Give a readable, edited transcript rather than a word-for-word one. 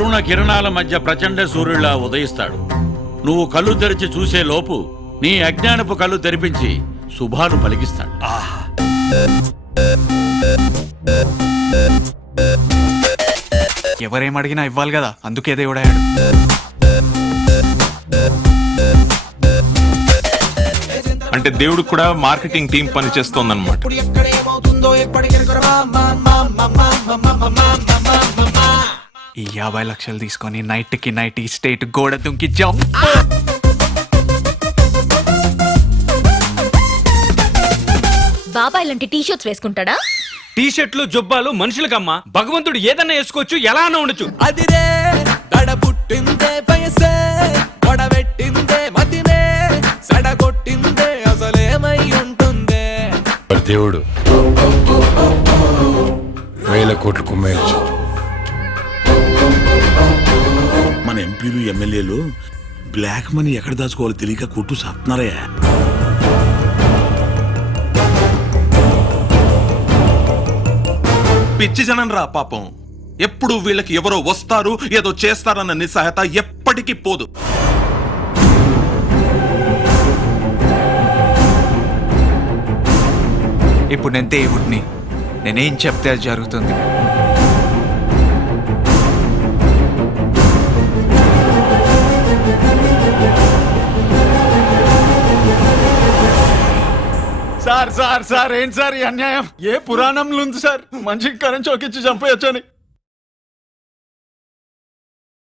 అరుణ కిరణాల మధ్య ప్రచండ సూర్యుడిలా ఉదయిస్తాడు. నువ్వు కళ్ళు తెరిచి చూసే లోపు నీ అజ్ఞానపు కళ్ళు తెరిపించి శుభాలు పలికిస్తాడు. ఎవరేమడిగినా ఇవ్వాలి కదా, అందుకే దేవుడాడు. అంటే దేవుడికి కూడా మార్కెటింగ్ టీం పని చేస్తోందన్నమాట. ఈ 50 లక్షలు తీసుకొని నైట్కి నైట్ ఈ స్టేట్ గోడ దుంకి జంప్. బాబాయ్ లాంటి టీ షర్ట్స్ వేసుకుంటాడా? టీ షర్ట్లు జొబ్బాలు మనుషులకమ్మా. భగవంతుడు ఏదన్నా వేసుకోవచ్చు, ఎలా అన్నా ఉండొచ్చు. అదిరే దడ పుట్టిందే వయసే గొడవెట్టిందే మతినే సడగొట్టిందే అసలేమై ఉంటుందే. దేవుడు 1000 కోట్లు కుమ్మేయచ్చు. మన ఎంపీలు ఎమ్మెల్యేలు బ్లాక్ మనీ ఎక్కడ దాచుకోవాలో తెలియక కొట్టు సాత్తున్నారయ్యా. పిచ్చి జనం రా పాపం. ఎప్పుడు వీళ్ళకి ఎవరో వస్తారు ఏదో చేస్తారన్న నిస్సహాయత ఎప్పటికీ పోదు. ఇప్పుడు నేను దేవుడిని, నేనేం చెప్తే అది జరుగుతుంది. సార్ సార్ సార్ ఏంటి సార్ ఈ అన్యాయం? ఏ పురాణంలో ఉంది సార్ మనిషికి కరెంట్ చౌకిచ్చి చంపేయచ్చని?